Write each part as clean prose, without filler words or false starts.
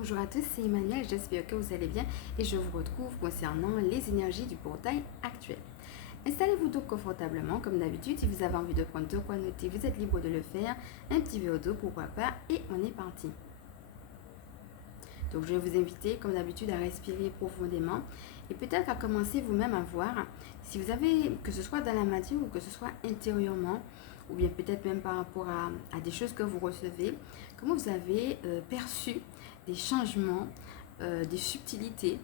Bonjour à tous, c'est Emmanuel, j'espère que vous allez bien et je vous retrouve concernant les énergies du portail actuel. Installez-vous donc confortablement comme d'habitude, si vous avez envie de prendre de quoi noter, vous êtes libre de le faire, un petit verre d'eau pourquoi pas et on est parti. Donc je vais vous inviter comme d'habitude à respirer profondément et peut-être à commencer vous-même à voir si vous avez, que ce soit dans la matière ou que ce soit intérieurement, ou bien peut-être même par rapport à des choses que vous recevez, comment vous avez perçu des changements, des subtilités.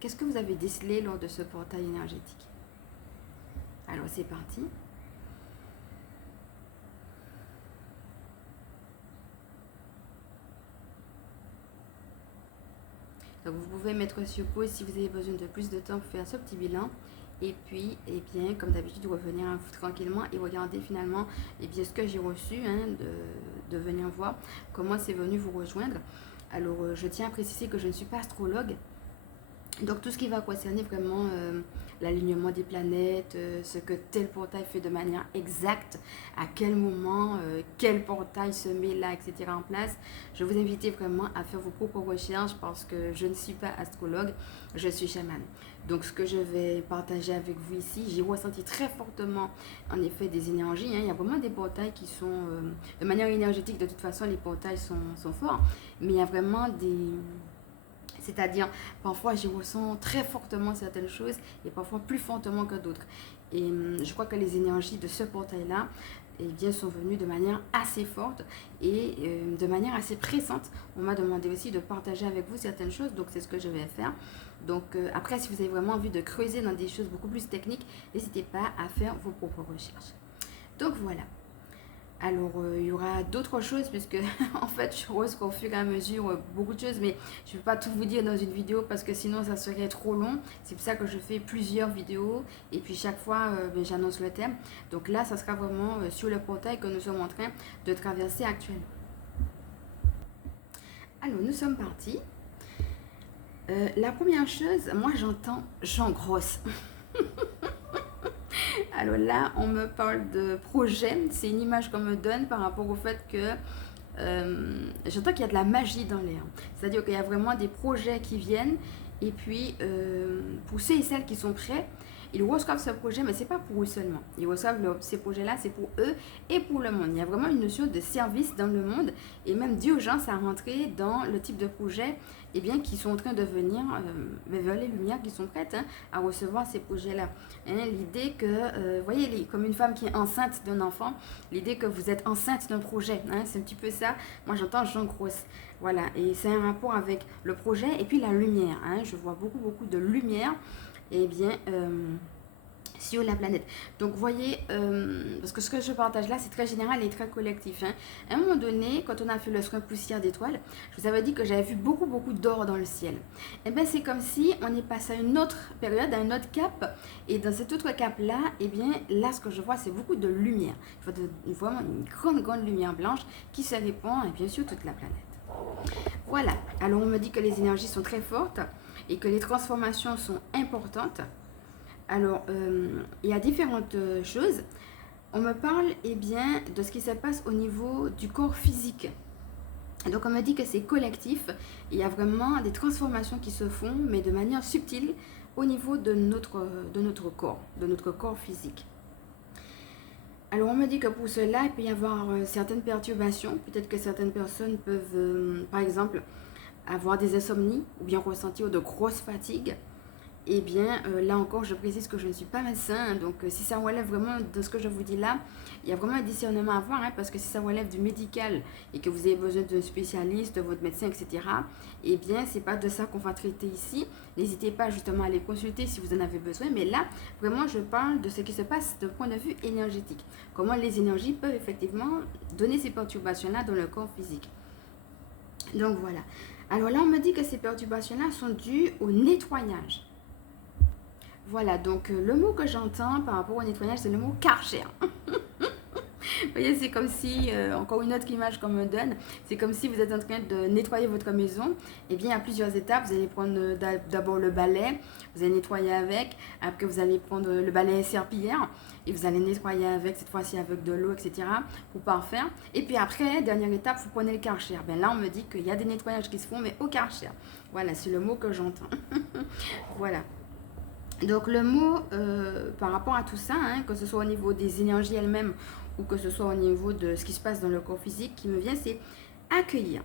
Qu'est-ce que vous avez décelé lors de ce portail énergétique? Alors c'est parti. Donc vous pouvez mettre sur pause si vous avez besoin de plus de temps pour faire ce petit bilan. Et puis, eh bien, comme d'habitude, revenir à vous tranquillement et regarder finalement eh bien, ce que j'ai reçu, de venir voir comment c'est venu vous rejoindre. Alors, je tiens à préciser que je ne suis pas astrologue. Donc tout ce qui va concerner vraiment l'alignement des planètes, ce que tel portail fait de manière exacte, à quel moment, quel portail se met là, etc. en place, je vous invite vraiment à faire vos propres recherches parce que je ne suis pas astrologue, je suis chamane. Donc ce que je vais partager avec vous ici, j'ai ressenti très fortement en effet des énergies. Il y a vraiment des portails qui sont, de manière énergétique, de toute façon les portails sont forts, mais il y a vraiment des... C'est-à-dire, parfois, je ressens très fortement certaines choses et parfois plus fortement que d'autres. Et je crois que les énergies de ce portail-là eh bien, sont venues de manière assez forte et de manière assez pressante. On m'a demandé aussi de partager avec vous certaines choses, donc c'est ce que je vais faire. Donc après, si vous avez vraiment envie de creuser dans des choses beaucoup plus techniques, n'hésitez pas à faire vos propres recherches. Donc voilà. Alors, il y aura d'autres choses puisque en fait, je reçois au fur et à mesure beaucoup de choses, mais je ne vais pas tout vous dire dans une vidéo parce que sinon, ça serait trop long. C'est pour ça que je fais plusieurs vidéos et puis chaque fois, j'annonce le thème. Donc là, ça sera vraiment sur le portail que nous sommes en train de traverser actuellement. Alors, nous sommes partis. La première chose, moi, j'entends Jean Grosse. Alors là, on me parle de projet. C'est une image qu'on me donne par rapport au fait que j'entends qu'il y a de la magie dans l'air. C'est-à-dire qu'il y a vraiment des projets qui viennent. Et puis, pour ceux et celles qui sont prêts, ils reçoivent ce projet, mais ce n'est pas pour eux seulement. Ils reçoivent ces projets-là, c'est pour eux et pour le monde. Il y a vraiment une notion de service dans le monde et même d'urgence à rentrer dans le type de projet eh bien, qui sont en train de venir vers les lumières qui sont prêtes à recevoir ces projets-là. L'idée que, voyez, comme une femme qui est enceinte d'un enfant, l'idée que vous êtes enceinte d'un projet, c'est un petit peu ça. Moi, j'entends Jean Grosse. Voilà, et c'est un rapport avec le projet et puis la lumière. Je vois beaucoup de lumière. Eh bien, sur la planète. Donc, vous voyez, parce que ce que je partage là, c'est très général et très collectif. À un moment donné, quand on a fait le soin poussière d'étoiles, je vous avais dit que j'avais vu beaucoup d'or dans le ciel. Et bien, c'est comme si on est passé à une autre période, à un autre cap. Et dans cet autre cap-là, eh bien, là, ce que je vois, c'est beaucoup de lumière. Je vois vraiment une grande lumière blanche qui se répand, et bien sûr, toute la planète. Voilà. Alors, on me dit que les énergies sont très fortes et que les transformations sont importantes. Alors, il y a différentes choses. On me parle eh bien, de ce qui se passe au niveau du corps physique. Donc, on me dit que c'est collectif. Il y a vraiment des transformations qui se font, mais de manière subtile, au niveau de notre corps physique. Alors, on me dit que pour cela, il peut y avoir certaines perturbations. Peut-être que certaines personnes peuvent, par exemple, avoir des insomnies ou bien ressentir de grosses fatigues. Eh bien, là encore, je précise que je ne suis pas médecin, donc si ça relève vraiment de ce que je vous dis là, il y a vraiment un discernement à avoir, parce que si ça relève du médical et que vous avez besoin d'un spécialiste, de votre médecin, etc., eh bien, c'est pas de ça qu'on va traiter ici. N'hésitez pas justement à les consulter si vous en avez besoin, mais là, vraiment, je parle de ce qui se passe d'un point de vue énergétique. Comment les énergies peuvent effectivement donner ces perturbations-là dans le corps physique. Donc voilà. Alors là, on me dit que ces perturbations-là sont dues au nettoyage. Voilà, donc le mot que j'entends par rapport au nettoyage, c'est le mot karcher. voyez, c'est comme si, encore une autre image qu'on me donne, c'est comme si vous êtes en train de nettoyer votre maison. Et bien, à plusieurs étapes, vous allez prendre d'abord le balai, vous allez nettoyer avec, après vous allez prendre le balai serpillière et vous allez nettoyer avec, cette fois-ci avec de l'eau, etc. pour parfaire. Et puis après, dernière étape, vous prenez le Karcher. Ben là, on me dit qu'il y a des nettoyages qui se font, mais au Karcher. Voilà, c'est le mot que j'entends. Voilà. Donc le mot par rapport à tout ça, hein, que ce soit au niveau des énergies elles-mêmes ou que ce soit au niveau de ce qui se passe dans le corps physique, qui me vient, c'est accueillir.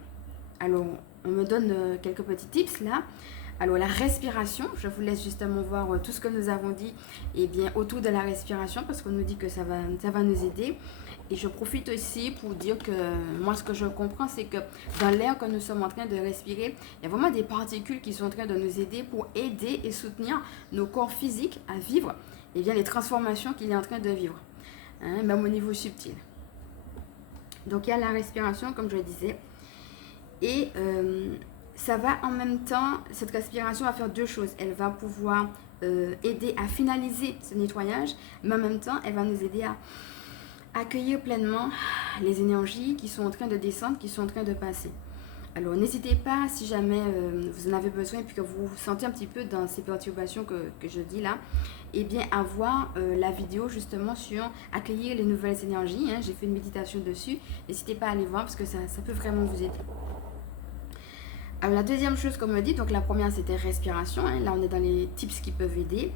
Alors, on me donne quelques petits tips là. Alors, la respiration, je vous laisse justement voir tout ce que nous avons dit et bien, autour de la respiration parce qu'on nous dit que ça va nous aider. Et je profite aussi pour dire que moi, ce que je comprends, c'est que dans l'air que nous sommes en train de respirer, il y a vraiment des particules qui sont en train de nous aider pour aider et soutenir nos corps physiques à vivre et bien les transformations qu'il est en train de vivre, hein, même au niveau subtil. Donc, il y a la respiration, comme je le disais. Et ça va en même temps, cette respiration va faire deux choses. Elle va pouvoir aider à finaliser ce nettoyage, mais en même temps, elle va nous aider à accueillir pleinement les énergies qui sont en train de descendre, qui sont en train de passer. Alors, n'hésitez pas, si jamais vous en avez besoin et puis que vous vous sentez un petit peu dans ces perturbations que je dis là, eh bien, à voir la vidéo justement sur accueillir les nouvelles énergies. Hein. J'ai fait une méditation dessus. N'hésitez pas à aller voir parce que ça peut vraiment vous aider. Alors, la deuxième chose, comme on dit, donc la première c'était respiration. Hein. Là, on est dans les tips qui peuvent aider.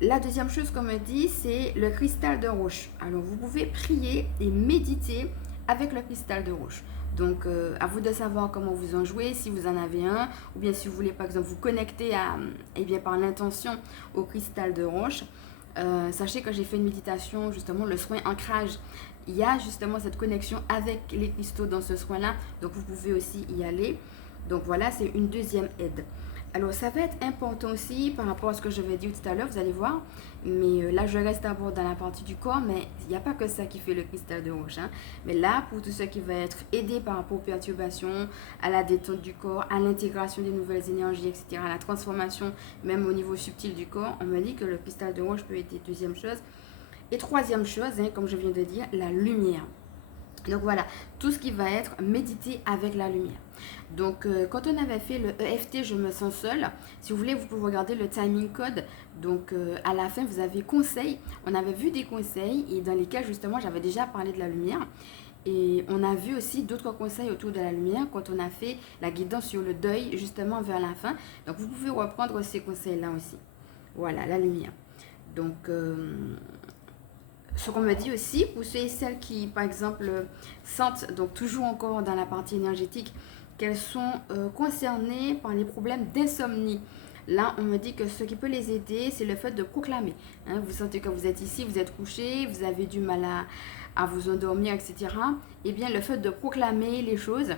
La deuxième chose, comme on dit, c'est le cristal de roche. Alors, vous pouvez prier et méditer avec le cristal de roche. Donc, à vous de savoir comment vous en jouez, si vous en avez un, ou bien si vous voulez, par exemple, vous connecter à, eh bien, par l'intention au cristal de roche. Sachez que j'ai fait une méditation, justement, le soin ancrage. Il y a justement cette connexion avec les cristaux dans ce soin-là. Donc, vous pouvez aussi y aller. Donc, voilà, c'est une deuxième aide. Alors, ça va être important aussi par rapport à ce que je vais dire tout à l'heure, vous allez voir. Mais là, je reste d'abord dans la partie du corps, mais il n'y a pas que ça qui fait le cristal de roche. Hein. Mais là, pour tout ce qui va être aidé par rapport aux perturbations, à la détente du corps, à l'intégration des nouvelles énergies, etc., à la transformation, même au niveau subtil du corps, on me dit que le cristal de roche peut aider. Deuxième chose. Et troisième chose, hein, comme je viens de dire, la lumière. Donc voilà, tout ce qui va être médité avec la lumière. Donc quand on avait fait le EFT, je me sens seule. Si vous voulez, vous pouvez regarder le timing code. Donc à la fin, vous avez conseils. On avait vu des conseils et dans lesquels justement j'avais déjà parlé de la lumière. Et on a vu aussi d'autres conseils autour de la lumière quand on a fait la guidance sur le deuil justement vers la fin. Donc vous pouvez reprendre ces conseils-là aussi. Voilà, la lumière. Donc ce qu'on me dit aussi, pour ceux et celles qui, par exemple, sentent, donc toujours encore dans la partie énergétique, qu'elles sont concernées par les problèmes d'insomnie. Là, on me dit que ce qui peut les aider, c'est le fait de proclamer. Hein, vous sentez que vous êtes ici, vous êtes couché, vous avez du mal à vous endormir, etc. Eh bien, le fait de proclamer les choses,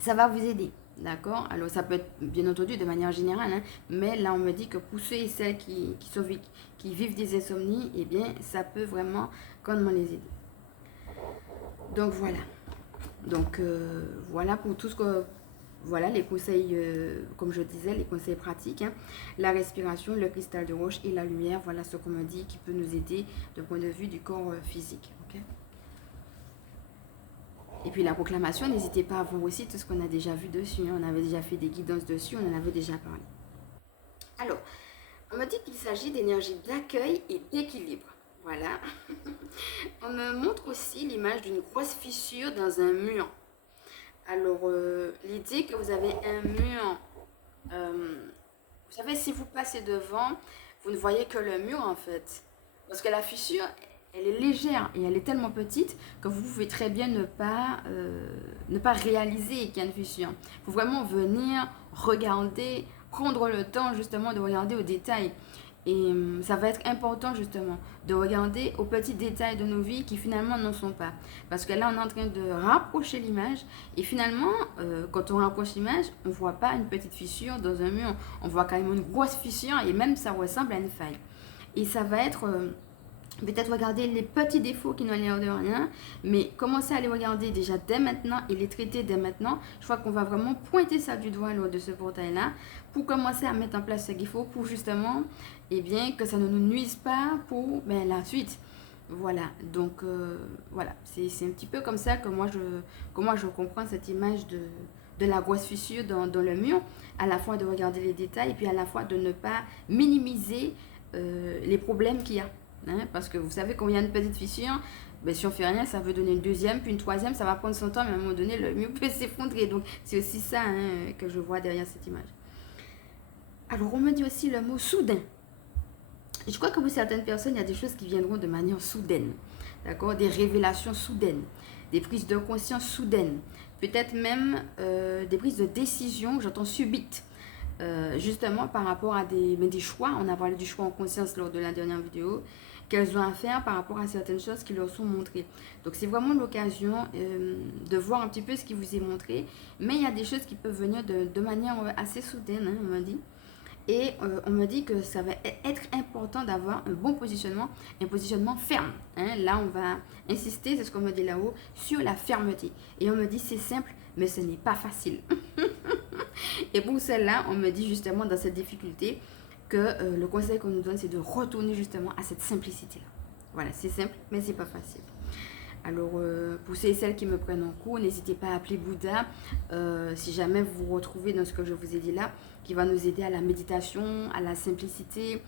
ça va vous aider. D'accord? Alors, ça peut être, bien entendu, de manière générale, hein, mais là, on me dit que pour ceux et celles qui vivent des insomnies, eh bien, ça peut vraiment grandement les aider. Donc, voilà. Donc, voilà pour tout ce que... Voilà les conseils, comme je disais, les conseils pratiques. Hein. La respiration, le cristal de roche et la lumière, voilà ce qu'on me dit qui peut nous aider du point de vue du corps physique. Okay? Et puis la proclamation, n'hésitez pas à voir aussi tout ce qu'on a déjà vu dessus. Hein. On avait déjà fait des guidances dessus, on en avait déjà parlé. Alors, on me dit qu'il s'agit d'énergie d'accueil et d'équilibre. Voilà. On me montre aussi l'image d'une grosse fissure dans un mur. Alors, l'idée que vous avez un mur, vous savez, si vous passez devant, vous ne voyez que le mur en fait. Parce que la fissure, elle est légère et elle est tellement petite que vous pouvez très bien ne pas réaliser qu'il y a une fissure. Il faut vraiment venir regarder, prendre le temps justement de regarder aux détails. Et ça va être important justement de regarder aux petits détails de nos vies qui finalement n'en sont pas. Parce que là, on est en train de rapprocher l'image. Et finalement, quand on rapproche l'image, on ne voit pas une petite fissure dans un mur. On voit carrément une grosse fissure et même ça ressemble à une faille. Et ça va être... peut-être regarder les petits défauts qui n'ont l'air de rien, mais commencer à les regarder déjà dès maintenant et les traiter dès maintenant. Je crois qu'on va vraiment pointer ça du doigt lors de ce portail-là pour commencer à mettre en place ce qu'il faut pour justement, eh bien, que ça ne nous nuise pas pour la suite. Voilà, donc voilà, c'est un petit peu comme ça que comment je comprends cette image de la grosse fissure dans le mur, à la fois de regarder les détails et puis à la fois de ne pas minimiser les problèmes qu'il y a. Hein, parce que vous savez, quand il y a une petite fissure, ben, si on fait rien, ça veut donner une deuxième, puis une troisième, ça va prendre son temps, mais à un moment donné, le mur peut s'effondrer. Donc c'est aussi ça hein, que je vois derrière cette image. Alors on me dit aussi le mot soudain. Je crois que pour certaines personnes, il y a des choses qui viendront de manière soudaine. D'accord? Des révélations soudaines, des prises de conscience soudaines, peut-être même des prises de décision, j'entends subites, justement par rapport à des choix. On a parlé du choix en conscience lors de la dernière vidéo, qu'elles ont à faire par rapport à certaines choses qui leur sont montrées. Donc c'est vraiment l'occasion de voir un petit peu ce qui vous est montré, mais il y a des choses qui peuvent venir de manière assez soudaine, hein, on m'a dit. Et on me dit que ça va être important d'avoir un bon positionnement, un positionnement ferme. Hein. Là, on va insister, c'est ce qu'on me dit là-haut, sur la fermeté. Et on me dit c'est simple, mais ce n'est pas facile. Et pour celle-là, on me dit justement dans cette difficulté que le conseil qu'on nous donne, c'est de retourner justement à cette simplicité-là. Voilà, c'est simple, mais c'est pas facile. Alors, pour ceux et celles qui me prennent en cours, n'hésitez pas à appeler Bouddha si jamais vous vous retrouvez dans ce que je vous ai dit là, qui va nous aider à la méditation, à la simplicité,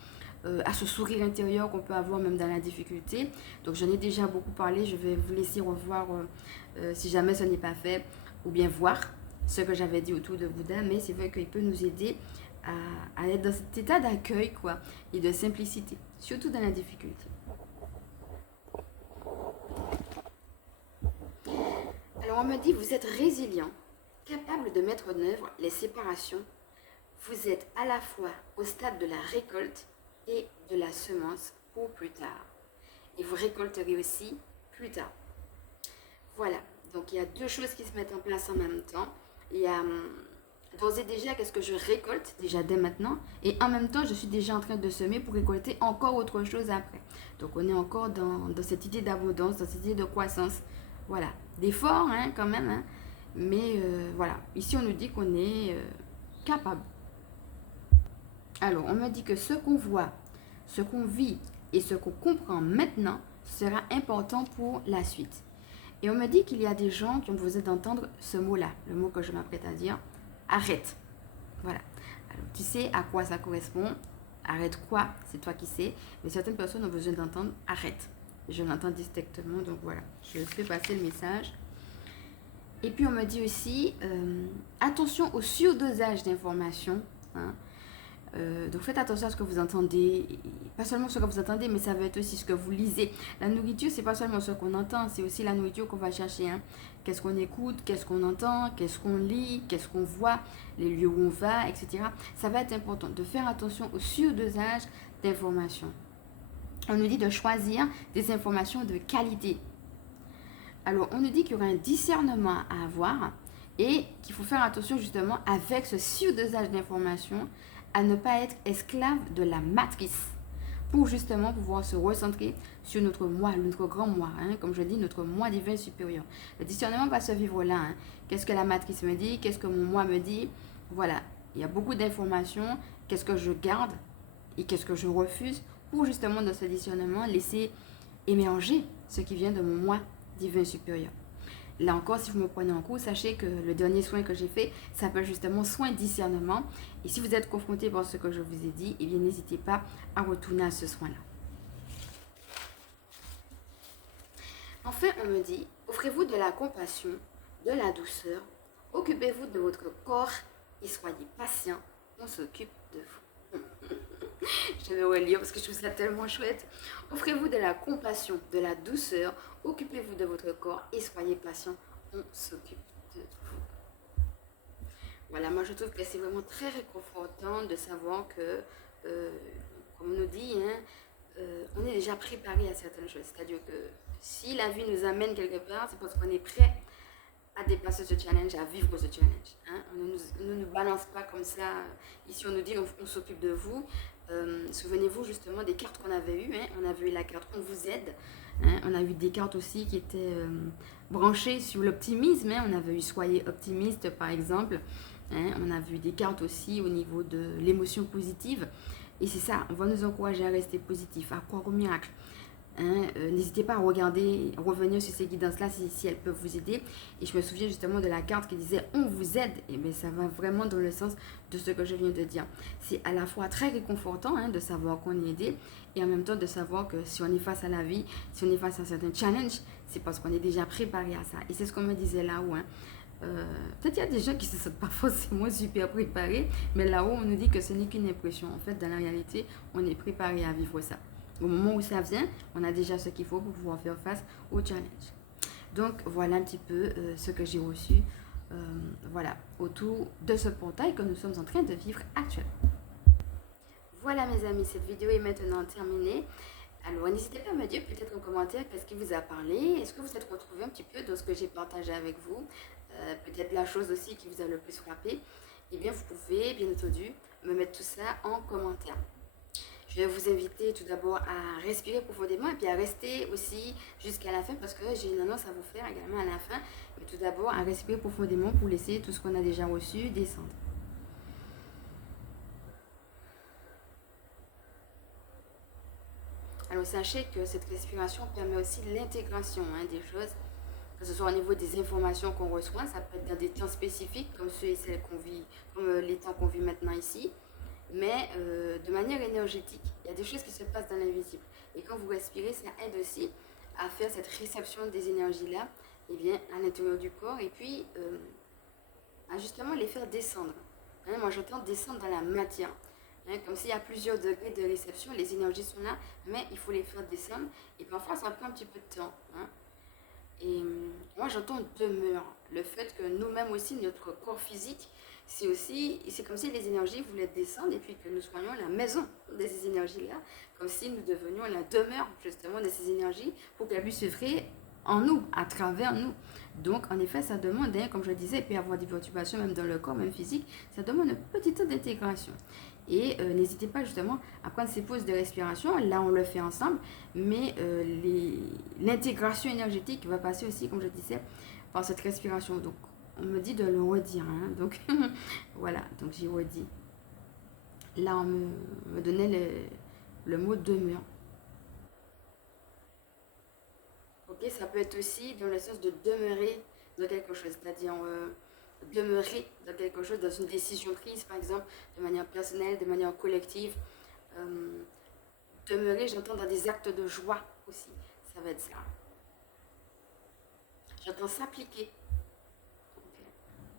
à ce sourire intérieur qu'on peut avoir même dans la difficulté. Donc, j'en ai déjà beaucoup parlé. Je vais vous laisser revoir si jamais ce n'est pas fait, ou bien voir ce que j'avais dit autour de Bouddha. Mais c'est vrai qu'il peut nous aider à être dans cet état d'accueil, quoi, et de simplicité, surtout dans la difficulté. Alors on me dit, vous êtes résilient, capable de mettre en œuvre les séparations. Vous êtes à la fois au stade de la récolte et de la semence pour plus tard. Et vous récolterez aussi plus tard. Voilà, donc il y a deux choses qui se mettent en place en même temps. Il y a d'ores et déjà qu'est-ce que je récolte déjà dès maintenant, et en même temps je suis déjà en train de semer pour récolter encore autre chose après. Donc on est encore dans cette idée d'abondance, dans cette idée de croissance. Voilà, d'effort hein, quand même, hein. Mais voilà, ici on nous dit qu'on est capable. Alors on me dit que ce qu'on voit, ce qu'on vit et ce qu'on comprend maintenant sera important pour la suite. Et on me dit qu'il y a des gens qui ont besoin d'entendre ce mot-là, le mot que je m'apprête à dire, arrête. Voilà. Alors tu sais à quoi ça correspond. Arrête quoi, c'est toi qui sais. Mais certaines personnes ont besoin d'entendre arrête. Je l'entends distinctement, donc voilà, je fais passer le message. Et puis on me dit aussi, attention au surdosage d'informations. Hein. Donc faites attention à ce que vous entendez, pas seulement ce que vous entendez, mais ça va être aussi ce que vous lisez. La nourriture, c'est pas seulement ce qu'on entend, c'est aussi la nourriture qu'on va chercher. Hein. Qu'est-ce qu'on écoute, qu'est-ce qu'on entend, qu'est-ce qu'on lit, qu'est-ce qu'on voit, les lieux où on va, etc. Ça va être important de faire attention au surdosage d'informations. On nous dit de choisir des informations de qualité. Alors, on nous dit qu'il y aura un discernement à avoir et qu'il faut faire attention justement avec ce surdosage d'informations à ne pas être esclave de la matrice pour justement pouvoir se recentrer sur notre moi, notre grand moi, hein, comme je dis, notre moi divin supérieur. Le discernement va se vivre là. Hein. Qu'est-ce que la matrice me dit? Qu'est-ce que mon moi me dit? Voilà, il y a beaucoup d'informations. Qu'est-ce que je garde et qu'est-ce que je refuse pour justement dans ce discernement laisser émerger ce qui vient de mon moi divin supérieur. Là encore, si vous me prenez en cours, sachez que le dernier soin que j'ai fait s'appelle justement soin discernement. Et si vous êtes confronté par ce que je vous ai dit, eh bien n'hésitez pas à retourner à ce soin-là. Enfin, on me dit, offrez-vous de la compassion, de la douceur, occupez-vous de votre corps et soyez patient, on s'occupe de vous. Je vais relire parce que je trouve ça tellement chouette. Offrez-vous de la compassion, de la douceur, occupez-vous de votre corps et soyez patient, on s'occupe de vous. Voilà, moi je trouve que c'est vraiment très réconfortant de savoir que, comme on nous dit, hein, on est déjà préparé à certaines choses. C'est-à-dire que si la vie nous amène quelque part, c'est parce qu'on est prêt à dépasser ce challenge, à vivre ce challenge. Hein. On ne nous balance pas comme ça. Ici, on nous dit on s'occupe de vous. Souvenez-vous justement des cartes qu'on avait eues. Hein. On avait eu la carte On vous aide. Hein. On a eu des cartes aussi qui étaient branchées sur l'optimisme. Hein. On avait eu Soyez optimiste par exemple. Hein. On a vu des cartes aussi au niveau de l'émotion positive. Et c'est ça, on va nous encourager à rester positif, à croire au miracle. N'hésitez pas à regarder, revenir sur ces guidances-là si elles peuvent vous aider. Et je me souviens justement de la carte qui disait on vous aide. Et bien ça va vraiment dans le sens de ce que je viens de dire. C'est à la fois très réconfortant de savoir qu'on est aidé et en même temps de savoir que si on est face à la vie, si on est face à certains challenges, c'est parce qu'on est déjà préparé à ça. Et c'est ce qu'on me disait là-haut. Peut-être qu'il y a des gens qui ne se sentent pas forcément super préparés, mais là-haut on nous dit que ce n'est qu'une impression. En fait, dans la réalité, on est préparé à vivre ça. Au moment où ça vient, on a déjà ce qu'il faut pour pouvoir faire face au challenge. Donc voilà un petit peu ce que j'ai reçu voilà, autour de ce portail que nous sommes en train de vivre actuellement. Voilà mes amis, cette vidéo est maintenant terminée. Alors n'hésitez pas à me dire peut-être en commentaire qu'est-ce qui vous a parlé. Est-ce que vous êtes retrouvé un petit peu dans ce que j'ai partagé avec vous, peut-être la chose aussi qui vous a le plus frappé. Eh bien vous pouvez bien entendu me mettre tout ça en commentaire. Je vais vous inviter tout d'abord à respirer profondément et puis à rester aussi jusqu'à la fin parce que j'ai une annonce à vous faire également à la fin. Mais tout d'abord à respirer profondément pour laisser tout ce qu'on a déjà reçu descendre. Alors sachez que cette respiration permet aussi l'intégration des choses, que ce soit au niveau des informations qu'on reçoit, ça peut être dans des temps spécifiques comme ceux et celles qu'on vit, comme les temps qu'on vit maintenant ici. Mais de manière énergétique, il y a des choses qui se passent dans l'invisible. Et quand vous respirez, ça aide aussi à faire cette réception des énergies-là à l'intérieur du corps et puis à justement les faire descendre. Moi, j'entends descendre dans la matière. Comme s'il y a plusieurs degrés de réception, les énergies sont là, mais il faut les faire descendre. Et parfois, ça prend un petit peu de temps. Et moi, j'entends demeure. Le fait que nous-mêmes aussi, notre corps physique, c'est comme si les énergies voulaient descendre et puis que nous soyons la maison de ces énergies-là, comme si nous devenions la demeure justement de ces énergies pour qu'elles puissent œuvrer en nous, à travers nous. Donc, en effet, ça demande, comme je le disais, et puis avoir des perturbations même dans le corps, même physique, ça demande un petit temps d'intégration. Et n'hésitez pas justement à prendre ces pauses de respiration. Là, on le fait ensemble, mais l'intégration énergétique va passer aussi, comme je disais, par cette respiration. Donc, on me dit de le redire. Donc, voilà, donc j'ai redit. Là, on me donnait le mot demeure. Ok, ça peut être aussi dans le sens de demeurer dans quelque chose, c'est-à-dire demeurer dans quelque chose, dans une décision prise, par exemple, de manière personnelle, de manière collective. Demeurer, j'entends dans des actes de joie aussi, ça va être ça. J'entends s'appliquer.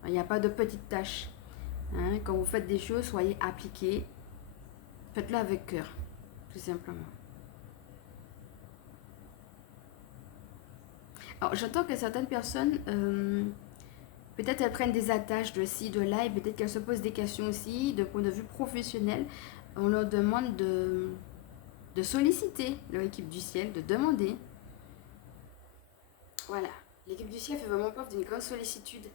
Il n'y a pas de petites tâches. Quand vous faites des choses, soyez appliqués. Faites-le avec cœur, tout simplement. Alors, j'entends que certaines personnes, peut-être elles prennent des attaches de ci, de là, et peut-être qu'elles se posent des questions aussi, de point de vue professionnel. On leur demande de solliciter leur équipe du ciel, de demander. Voilà, l'équipe du ciel fait vraiment preuve d'une grande sollicitude.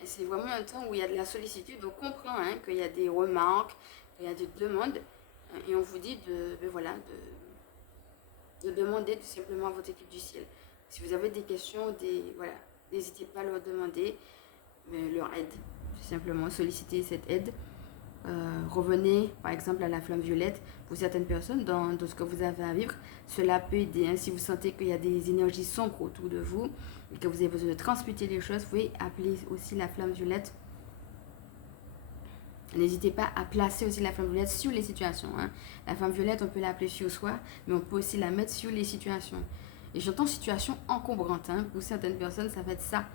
Et c'est vraiment un temps où il y a de la sollicitude. On comprend qu'il y a des remarques, qu'il y a des demandes, et on vous dit de demander tout simplement à votre équipe du ciel. Si vous avez des questions, n'hésitez pas à leur demander leur aide. Tout simplement, solliciter cette aide. Revenez par exemple à la flamme violette pour certaines personnes dans ce que vous avez à vivre. Cela peut aider. Si vous sentez qu'il y a des énergies sombres autour de vous et que vous avez besoin de transmuter les choses, vous pouvez appeler aussi la flamme violette. N'hésitez pas à placer aussi la flamme violette sur les situations. La flamme violette, on peut l'appeler sur soi, mais on peut aussi la mettre sur les situations. Et j'entends situation encombrante. Pour certaines personnes, ça va être ça.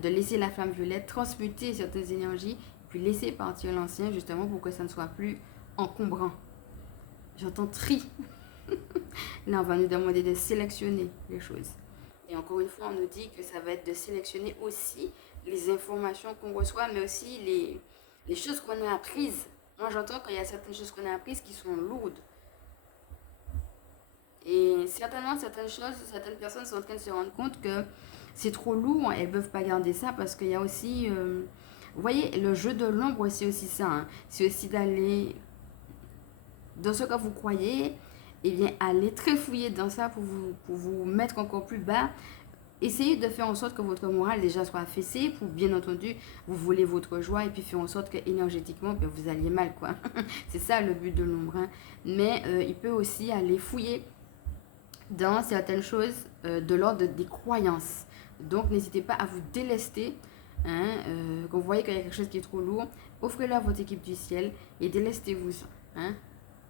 De laisser la flamme violette transmuter certaines énergies, puis laisser partir l'ancien, justement pour que ça ne soit plus encombrant. J'entends tri. Là, on va nous demander de sélectionner les choses. Et encore une fois, on nous dit que ça va être de sélectionner aussi les informations qu'on reçoit, mais aussi les choses qu'on a apprises. Moi, j'entends qu'il y a certaines choses qu'on a apprises qui sont lourdes. Et certainement, certaines personnes sont en train de se rendre compte que c'est trop lourd, elles ne peuvent pas garder ça parce qu'il y a aussi... vous voyez, le jeu de l'ombre, c'est aussi ça. C'est aussi d'aller dans ce que vous croyez, et bien aller très fouiller dans ça pour vous mettre encore plus bas. Essayez de faire en sorte que votre morale déjà soit affaissée pour, bien entendu, vous voler votre joie et puis faire en sorte que énergétiquement, vous alliez mal, quoi. C'est ça le but de l'ombre. Mais il peut aussi aller fouiller dans certaines choses de l'ordre des croyances. Donc, n'hésitez pas à vous délester. Hein, quand vous voyez qu'il y a quelque chose qui est trop lourd, offrez-le à votre équipe du ciel et délestez-vous ça. Hein.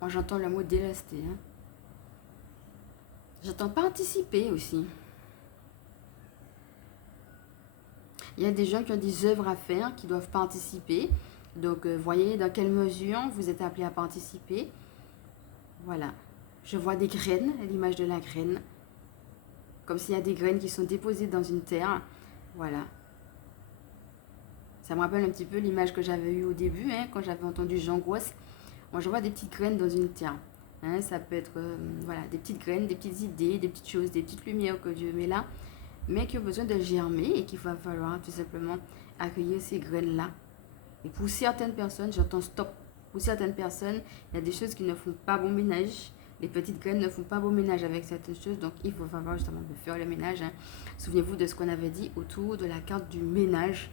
Moi, j'entends le mot délester. Hein. J'entends participer aussi. Il y a des gens qui ont des œuvres à faire, qui doivent participer. Donc, voyez dans quelle mesure vous êtes appelé à participer. Voilà. Je vois des graines, l'image de la graine. Comme s'il y a des graines qui sont déposées dans une terre. Voilà. Ça me rappelle un petit peu l'image que j'avais eue au début, hein, quand j'avais entendu Jean Gros. Moi, je vois des petites graines dans une terre. Hein, ça peut être voilà, des petites graines, des petites idées, des petites choses, des petites lumières que Dieu met là, mais qui ont besoin de germer et qu'il va falloir tout simplement accueillir ces graines-là. Et pour certaines personnes, j'entends stop. Pour certaines personnes, il y a des choses qui ne font pas bon ménage. Les petites graines ne font pas bon ménage avec certaines choses, donc il faut falloir justement de faire le ménage. Hein. Souvenez-vous de ce qu'on avait dit autour de la carte du ménage.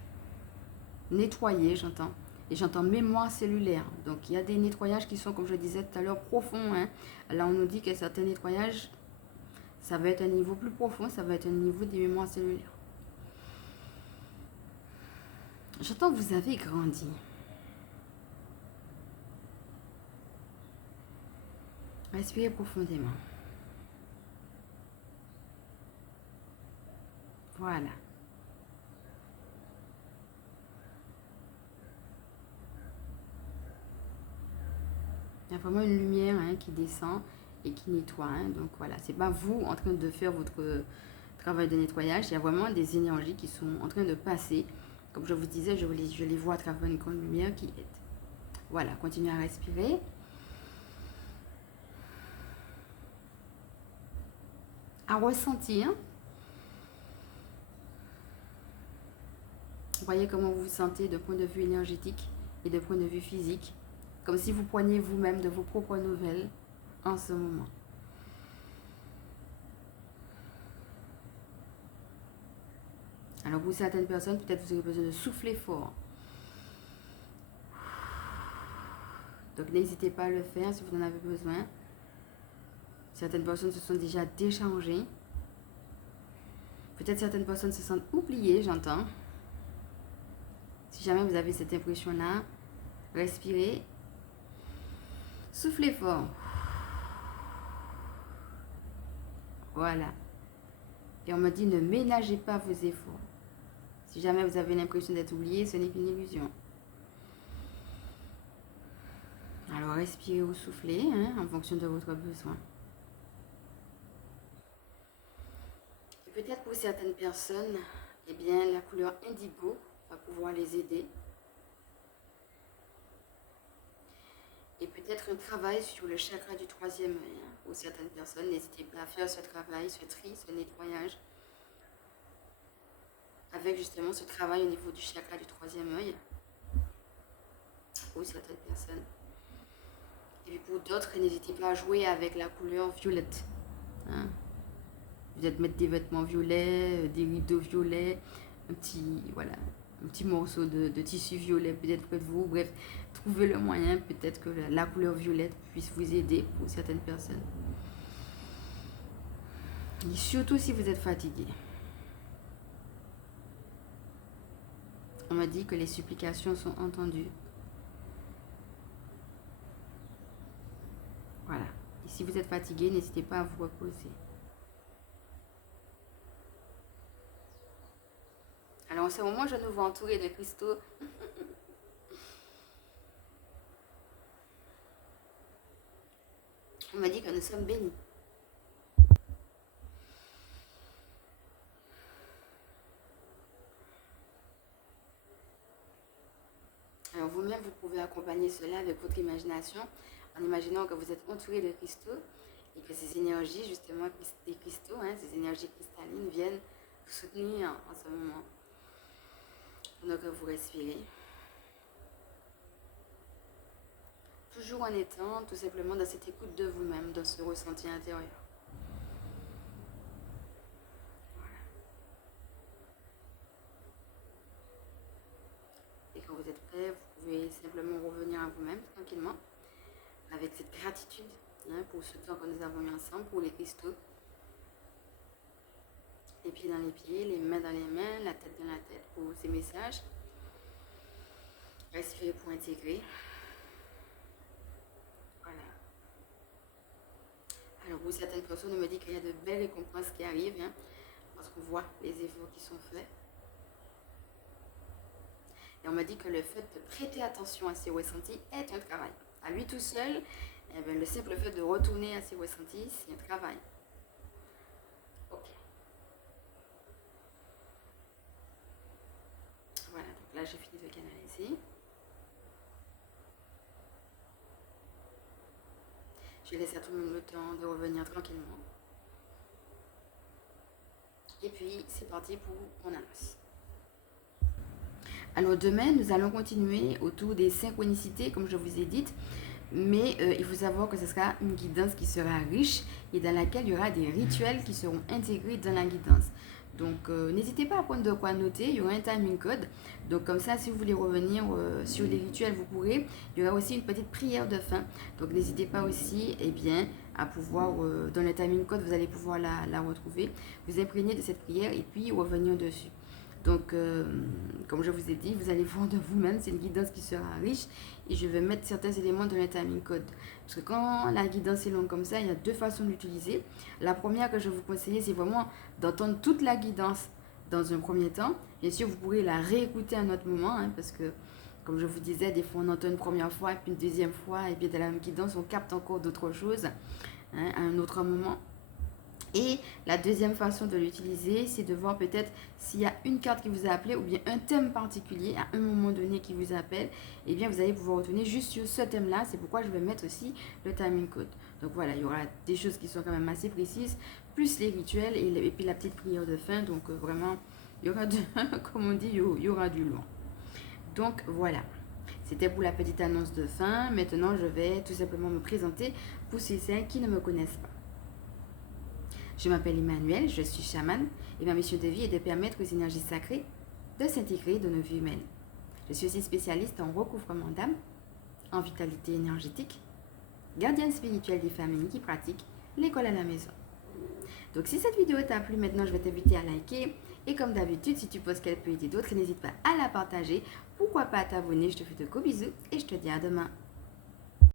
Nettoyer, j'entends. Et j'entends mémoire cellulaire. Donc, il y a des nettoyages qui sont, comme je disais tout à l'heure, profonds. Hein. Là, on nous dit que certains nettoyages, ça va être un niveau plus profond, ça va être un niveau des mémoires cellulaires. J'entends que vous avez grandi. Respirez profondément. Voilà. Il y a vraiment une lumière hein, qui descend et qui nettoie. Hein. Donc voilà, c'est pas vous en train de faire votre travail de nettoyage. Il y a vraiment des énergies qui sont en train de passer. Comme je vous disais, je les vois à travers une grande lumière qui aide. Voilà, continuez à respirer. À ressentir. Voyez comment vous vous sentez de point de vue énergétique et de point de vue physique. Comme si vous preniez vous-même de vos propres nouvelles en ce moment. Alors pour certaines personnes, peut-être vous aurez besoin de souffler fort. Donc n'hésitez pas à le faire si vous en avez besoin. Certaines personnes se sont déjà déchargées. Peut-être certaines personnes se sentent oubliées, j'entends. Si jamais vous avez cette impression-là, respirez. Soufflez fort. Voilà. Et on me dit ne ménagez pas vos efforts. Si jamais vous avez l'impression d'être oublié, ce n'est qu'une illusion. Alors respirez ou soufflez hein, en fonction de votre besoin. Et peut-être pour certaines personnes, eh bien, la couleur indigo va pouvoir les aider. Et peut-être un travail sur le chakra du troisième œil. Hein. Pour certaines personnes, n'hésitez pas à faire ce travail, ce tri, ce nettoyage. Avec justement ce travail au niveau du chakra du troisième œil. Pour certaines personnes. Et puis pour d'autres, n'hésitez pas à jouer avec la couleur violette. Hein. Vous êtes mettre des vêtements violets, des rideaux violets, un petit morceau de tissu violet peut-être près de vous. Bref, trouvez le moyen peut-être que la couleur violette puisse vous aider pour certaines personnes. Et surtout si vous êtes fatigué. On m'a dit que les supplications sont entendues. Voilà. Et si vous êtes fatigué, n'hésitez pas à vous reposer. Alors en ce moment, je nous vois entourés de cristaux. On m'a dit que nous sommes bénis. Alors vous-même, vous pouvez accompagner cela avec votre imagination en imaginant que vous êtes entouré de cristaux et que ces énergies, justement, des cristaux, hein, ces énergies cristallines viennent vous soutenir en ce moment. Pendant que vous respirez. Toujours en étant tout simplement dans cette écoute de vous-même, dans ce ressenti intérieur. Voilà. Et quand vous êtes prêt, vous pouvez simplement revenir à vous-même tranquillement, avec cette gratitude hein, pour ce temps que nous avons eu ensemble, pour les cristaux. les pieds dans les pieds, les mains dans les mains, la tête dans la tête pour ces messages. Respirer pour intégrer. Voilà. Alors, pour certaines personnes, on me dit qu'il y a de belles récompenses qui arrivent, hein, parce qu'on voit les efforts qui sont faits. Et on m'a dit que le fait de prêter attention à ses ressentis est un travail. À lui tout seul, eh bien, le simple fait de retourner à ses ressentis, c'est un travail. Ok. Voilà, donc là j'ai fini de canaliser. Je laisse à tout le monde le temps de revenir tranquillement. Et puis c'est parti pour mon annonce. Alors demain, nous allons continuer autour des synchronicités, comme je vous ai dit. Mais il faut savoir que ce sera une guidance qui sera riche et dans laquelle il y aura des rituels qui seront intégrés dans la guidance. Donc n'hésitez pas à prendre de quoi noter, il y aura un timing code. Donc comme ça, si vous voulez revenir sur les rituels, vous pourrez. Il y aura aussi une petite prière de fin. Donc n'hésitez pas aussi à pouvoir, dans le timing code, vous allez pouvoir la retrouver, vous imprégner de cette prière et puis revenir dessus. Donc, comme je vous ai dit, vous allez voir de vous-même, c'est une guidance qui sera riche et je vais mettre certains éléments dans le timing code. Parce que quand la guidance est longue comme ça, il y a deux façons d'utiliser. La première que je vais vous conseiller, c'est vraiment d'entendre toute la guidance dans un premier temps. Bien sûr, vous pourrez la réécouter à un autre moment, hein, parce que, comme je vous disais, des fois on entend une première fois et puis une deuxième fois, et puis dans la même guidance, on capte encore d'autres choses, hein, à un autre moment. Et la deuxième façon de l'utiliser, c'est de voir peut-être s'il y a une carte qui vous a appelé ou bien un thème particulier à un moment donné qui vous appelle. Et bien, vous allez pouvoir retourner juste sur ce thème-là. C'est pourquoi je vais mettre aussi le timing code. Donc voilà, il y aura des choses qui sont quand même assez précises, plus les rituels et puis la petite prière de fin. Donc vraiment, il y aura comme on dit, il y aura du lourd. Donc voilà. C'était pour la petite annonce de fin. Maintenant, je vais tout simplement me présenter pour ceux qui ne me connaissent pas. Je m'appelle Emmanuel, je suis chamane et ma mission de vie est de permettre aux énergies sacrées de s'intégrer dans nos vies humaines. Je suis aussi spécialiste en recouvrement d'âme, en vitalité énergétique, gardienne spirituelle des familles qui pratiquent l'école à la maison. Donc si cette vidéo t'a plu, maintenant je vais t'inviter à liker et comme d'habitude, si tu penses qu'elle peut aider d'autres, n'hésite pas à la partager. Pourquoi pas à t'abonner, je te fais de gros bisous et je te dis à demain.